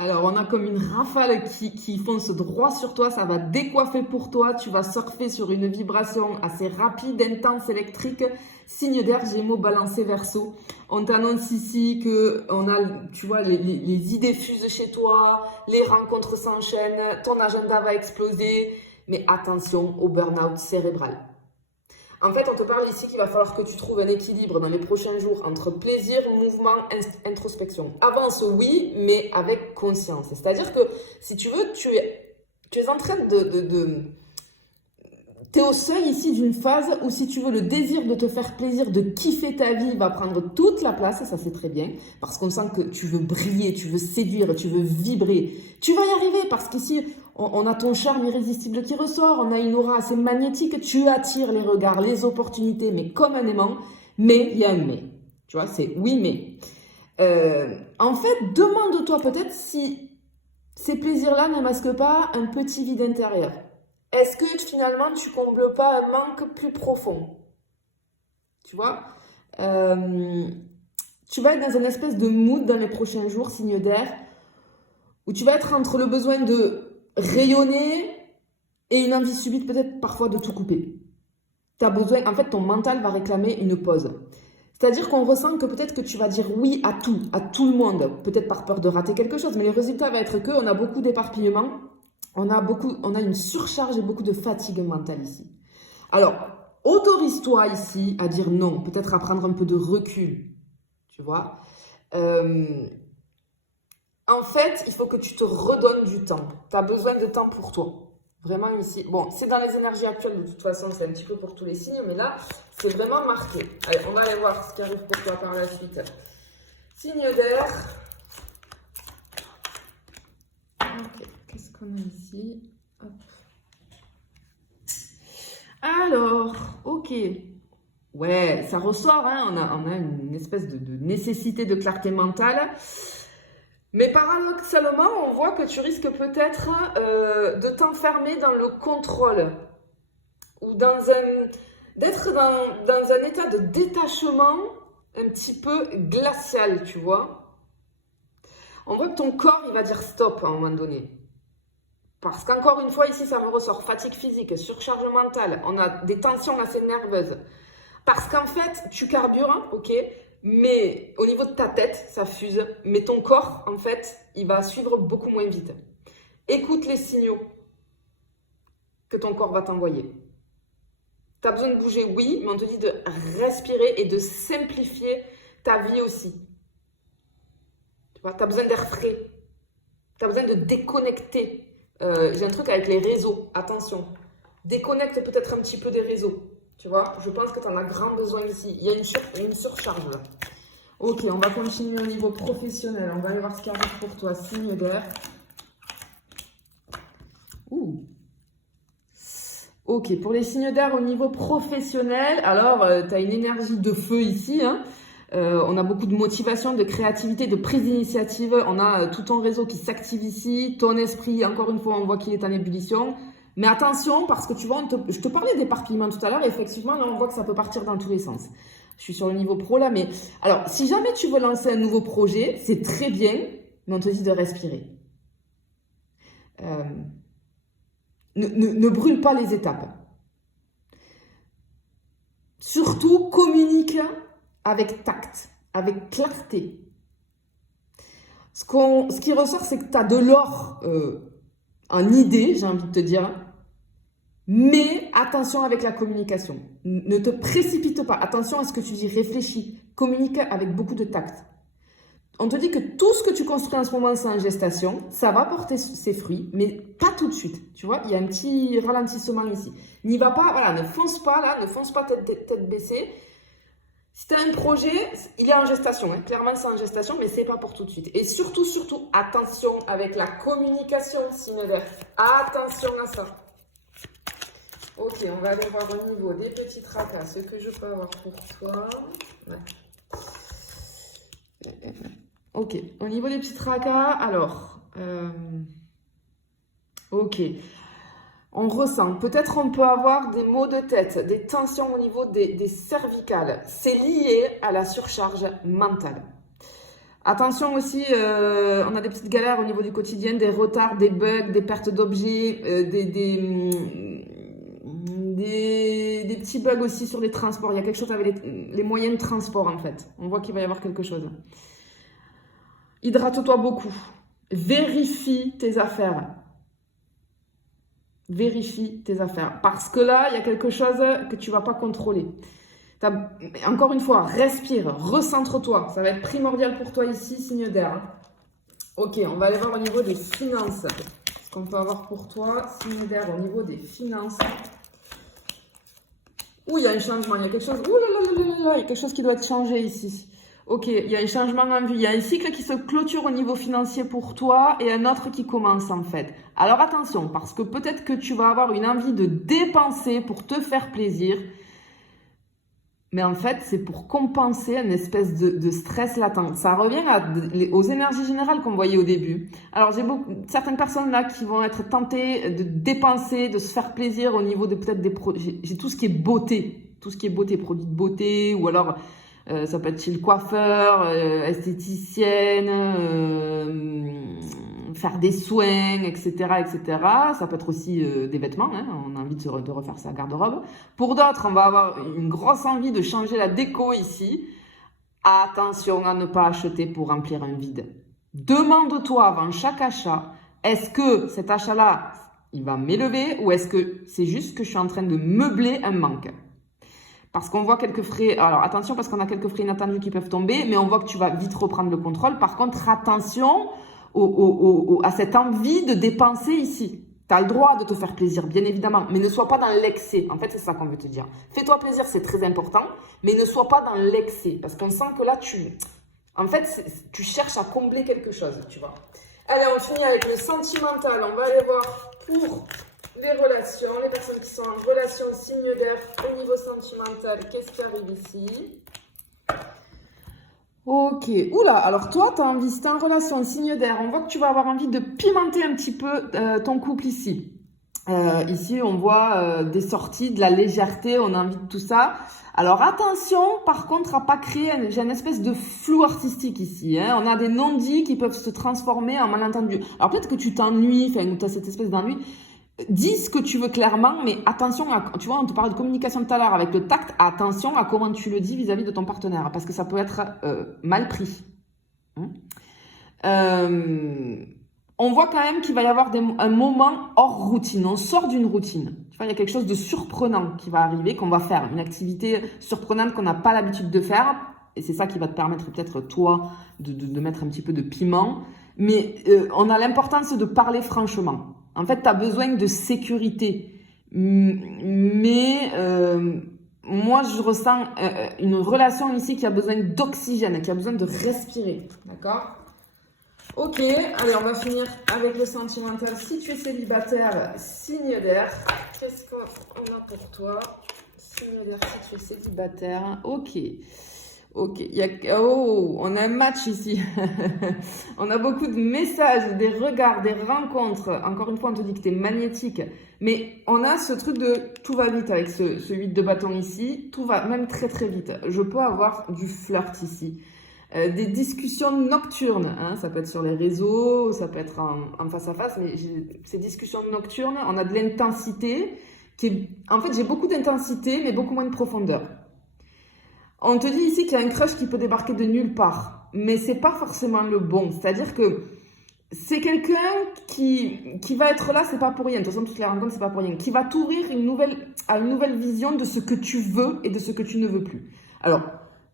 Alors, on a comme une rafale qui fonce droit sur toi, ça va décoiffer pour toi, tu vas surfer sur une vibration assez rapide, intense, électrique, signe d'air, Gémeaux, Balancé, Verseau. On t'annonce ici que on a, tu vois, les idées fusent chez toi, les rencontres s'enchaînent, ton agenda va exploser, mais attention au burn-out cérébral. En fait, on te parle ici qu'il va falloir que tu trouves un équilibre dans les prochains jours entre plaisir, mouvement, introspection. Avance, oui, mais avec conscience. C'est-à-dire que, si tu veux, tu es en train T'es au seuil ici d'une phase où, si tu veux, le désir de te faire plaisir, de kiffer ta vie va prendre toute la place, et ça c'est très bien, parce qu'on sent que tu veux briller, tu veux séduire, tu veux vibrer. Tu vas y arriver, parce qu'ici, on a ton charme irrésistible qui ressort, on a une aura assez magnétique, tu attires les regards, les opportunités, mais comme un aimant, mais il y a un mais. Tu vois, c'est oui, mais. En fait, demande-toi peut-être si ces plaisirs-là ne masquent pas un petit vide intérieur. Est-ce que finalement tu combles pas un manque plus profond? Tu vois? Euh, Tu vas être dans une espèce de mood dans les prochains jours, signe d'air, où tu vas être entre le besoin de rayonner et une envie subite peut-être parfois de tout couper. T'as besoin, en fait ton mental va réclamer une pause. C'est-à-dire qu'on ressent que peut-être que tu vas dire oui à tout le monde, peut-être par peur de rater quelque chose, mais le résultat va être qu'on a beaucoup d'éparpillement, on a une surcharge et beaucoup de fatigue mentale ici. Alors, autorise-toi ici à dire non, peut-être à prendre un peu de recul, tu vois. Euh, En fait, il faut que tu te redonnes du temps. Tu as besoin de temps pour toi. Vraiment ici. Bon, c'est dans les énergies actuelles, de toute façon, c'est un petit peu pour tous les signes, mais là, c'est vraiment marqué. Allez, on va aller voir ce qui arrive pour toi par la suite. Signe d'air. Ok, qu'est-ce qu'on a ici? Hop. Alors, ok. Ouais, ça ressort, hein. On a une espèce de nécessité de clarté mentale. Mais paradoxalement, on voit que tu risques peut-être de t'enfermer dans le contrôle ou d'être dans un état de détachement un petit peu glacial, tu vois. On voit que ton corps, il va dire stop à un moment donné. Parce qu'encore une fois, ici, ça me ressort fatigue physique, surcharge mentale, on a des tensions assez nerveuses. Parce qu'en fait, tu carbures, hein, ok, mais au niveau de ta tête, ça fuse. Mais ton corps, en fait, il va suivre beaucoup moins vite. Écoute les signaux que ton corps va t'envoyer. Tu as besoin de bouger, oui, mais on te dit de respirer et de simplifier ta vie aussi. Tu vois, tu as besoin d'air frais. Tu as besoin de déconnecter. J'ai un truc avec les réseaux, attention. Déconnecte peut-être un petit peu des réseaux. Tu vois, je pense que tu en as grand besoin ici. Il y a une surcharge là. Ok, on va continuer au niveau professionnel. On va aller voir ce qui arrive pour toi. Signe d'air. Ouh. Ok, pour les signes d'air au niveau professionnel, alors tu as une énergie de feu ici, hein. On a beaucoup de motivation, de créativité, de prise d'initiative. On a tout ton réseau qui s'active ici. Ton esprit, encore une fois, on voit qu'il est en ébullition. Mais attention, parce que tu vois, je te parlais d'éparpillement tout à l'heure. Effectivement, là, on voit que ça peut partir dans tous les sens. Je suis sur le niveau pro là, mais alors, si jamais tu veux lancer un nouveau projet, c'est très bien, mais on te dit de respirer. Euh, ne brûle pas les étapes. Surtout, communique avec tact, avec clarté. Ce qui ressort, c'est que tu as de l'or en idée, j'ai envie de te dire, mais attention avec la communication. Ne te précipite pas. Attention à ce que tu dis, réfléchis. Communique avec beaucoup de tact. On te dit que tout ce que tu construis en ce moment, c'est en gestation. Ça va porter ses fruits, mais pas tout de suite. Tu vois, il y a un petit ralentissement ici. N'y va pas, voilà, ne fonce pas là, ne fonce pas tête baissée. Si tu as un projet, il est en gestation. Hein. Clairement, c'est en gestation, mais c'est pas pour tout de suite. Et surtout, surtout, attention avec la communication, signe d'air. Attention à ça. Ok, on va aller voir au niveau des petits tracas, ce que je peux avoir pour toi. Ouais. Ok, au niveau des petits tracas, alors, ok, on ressent, peut-être on peut avoir des maux de tête, des tensions au niveau des cervicales. C'est lié à la surcharge mentale. Attention aussi, on a des petites galères au niveau du quotidien, des retards, des bugs, des pertes d'objets, des petits bugs aussi sur les transports. Il y a quelque chose avec les moyens de transport en fait. On voit qu'il va y avoir quelque chose. Hydrate-toi beaucoup. Vérifie tes affaires. Vérifie tes affaires. Parce que là, il y a quelque chose que tu ne vas pas contrôler. Encore une fois, respire, recentre-toi. Ça va être primordial pour toi ici, signe d'air. Ok, on va aller voir au niveau des finances. Ce qu'on peut avoir pour toi, signe d'air, au niveau des finances. Ouh, il y a un changement, il y a quelque chose. Ouh là là là là là, il y a quelque chose qui doit être changé ici. Ok, il y a un changement en vue. Il y a un cycle qui se clôture au niveau financier pour toi et un autre qui commence en fait. Alors attention, parce que peut-être que tu vas avoir une envie de dépenser pour te faire plaisir. Mais en fait, c'est pour compenser une espèce de stress latent. Ça revient aux énergies générales qu'on voyait au début. Alors, j'ai certaines personnes là qui vont être tentées de dépenser, de se faire plaisir au niveau de peut-être des produits. J'ai tout ce qui est beauté. Tout ce qui est beauté, produits de beauté, ou alors ça peut être chez le coiffeur, esthéticienne, faire des soins, etc., etc. Ça peut être aussi des vêtements, hein. On a envie de refaire sa garde-robe. Pour d'autres, on va avoir une grosse envie de changer la déco ici. Attention à ne pas acheter pour remplir un vide. Demande-toi avant chaque achat, est-ce que cet achat-là, il va m'élever ou est-ce que c'est juste que je suis en train de meubler un manque? Parce qu'on voit quelques frais, alors attention parce qu'on a quelques frais inattendus qui peuvent tomber, mais on voit que tu vas vite reprendre le contrôle. Par contre, attention à cette envie de dépenser ici. Tu as le droit de te faire plaisir, bien évidemment, mais ne sois pas dans l'excès. En fait, c'est ça qu'on veut te dire. Fais-toi plaisir, c'est très important, mais ne sois pas dans l'excès. Parce qu'on sent que là, tu cherches à combler quelque chose, tu vois. Allez, on finit avec le sentimental. On va aller voir pour les relations, les personnes qui sont en relation, signe d'air, au niveau sentimental, qu'est-ce qui arrive ici? Ok. Oula, alors toi, tu as envie, si tu es en relation, signe d'air, on voit que tu vas avoir envie de pimenter un petit peu ton couple ici. Ici, on voit des sorties, de la légèreté, on a envie de tout ça. Alors attention, par contre, à pas créer j'ai une espèce de flou artistique ici. Hein. On a des non-dits qui peuvent se transformer en malentendus. Alors peut-être que tu t'ennuies, ou tu as cette espèce d'ennui. Dis ce que tu veux clairement, mais attention, tu vois, on te parlait de communication tout à l'heure avec le tact, attention à comment tu le dis vis-à-vis de ton partenaire, parce que ça peut être mal pris. On voit quand même qu'il va y avoir un moment hors routine, on sort d'une routine. Tu vois, il y a quelque chose de surprenant qui va arriver, qu'on va faire, une activité surprenante qu'on n'a pas l'habitude de faire, et c'est ça qui va te permettre peut-être, toi, de mettre un petit peu de piment, mais on a l'importance de parler franchement. En fait, tu as besoin de sécurité. Mais moi, je ressens une relation ici qui a besoin d'oxygène, qui a besoin de respirer. D'accord? Ok, allez, on va finir avec le sentimental. Si tu es célibataire, signe d'air. Qu'est-ce qu'on a pour toi? Signe d'air si tu es célibataire. Ok. Ok, on a un match ici. On a beaucoup de messages, des regards, des rencontres. Encore une fois, on te dit que tu es magnétique. Mais on a ce truc de tout va vite avec ce 8 de bâton ici. Tout va même très très vite. Je peux avoir du flirt ici. Des discussions nocturnes. Hein. Ça peut être sur les réseaux, ça peut être en face à face. Mais ces discussions nocturnes, on a de l'intensité. En fait, j'ai beaucoup d'intensité, mais beaucoup moins de profondeur. On te dit ici qu'il y a un crush qui peut débarquer de nulle part, mais c'est pas forcément le bon. C'est-à-dire que c'est quelqu'un qui va être là, c'est pas pour rien. De toute façon, toutes les rencontres, c'est pas pour rien. Qui va t'ouvrir à une nouvelle vision de ce que tu veux et de ce que tu ne veux plus. Alors,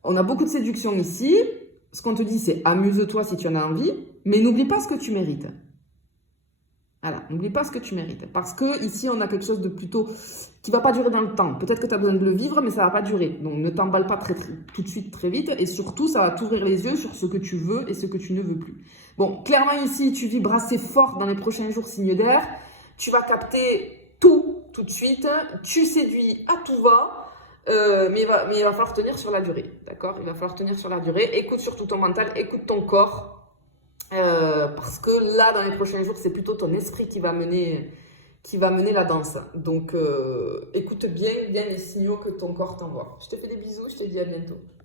on a beaucoup de séduction ici. Ce qu'on te dit, c'est amuse-toi si tu en as envie, mais n'oublie pas ce que tu mérites. Voilà, n'oublie pas ce que tu mérites. Parce que ici, on a quelque chose de plutôt qui va pas durer dans le temps. Peut-être que tu as besoin de le vivre, mais ça va pas durer. Donc, ne t'emballe pas tout de suite, très vite. Et surtout, ça va t'ouvrir les yeux sur ce que tu veux et ce que tu ne veux plus. Bon, clairement, ici, tu vibres assez fort dans les prochains jours, signe d'air. Tu vas capter tout de suite. Tu séduis à tout va. Mais il va falloir tenir sur la durée. D'accord? Il va falloir tenir sur la durée. Écoute surtout ton mental, écoute ton corps. Parce que là, dans les prochains jours, c'est plutôt ton esprit qui va mener la danse. Donc, écoute bien les signaux que ton corps t'envoie. Je te fais des bisous, je te dis à bientôt.